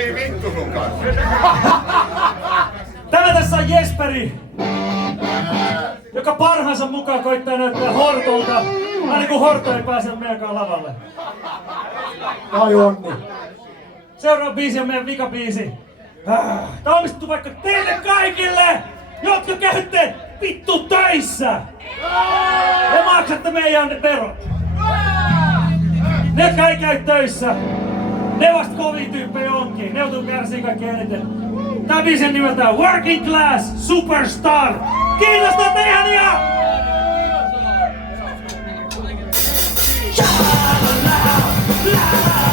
Ei vittu sun kanssa. Täällä tässä on Jesperi, joka parhaansa mukaan koittaa näyttää Hortolta, aina kun Horto ei pääse meidänkaan lavalle. Ai onni. Seuraava biisi on meidän vikabiisi. Tää on omistettu vaikka teille kaikille, jotka käytte vittu töissä! Ja maksatte meidän verot. Ne, jotka ei käy töissä, ne vasta kovin tyyppejä onkin. Ne joutuu kärsiin kaikkein eniten. Tää biisi on nimeltään Working Class Superstar. Kiitos, te ootte ihania! La, la, la, la.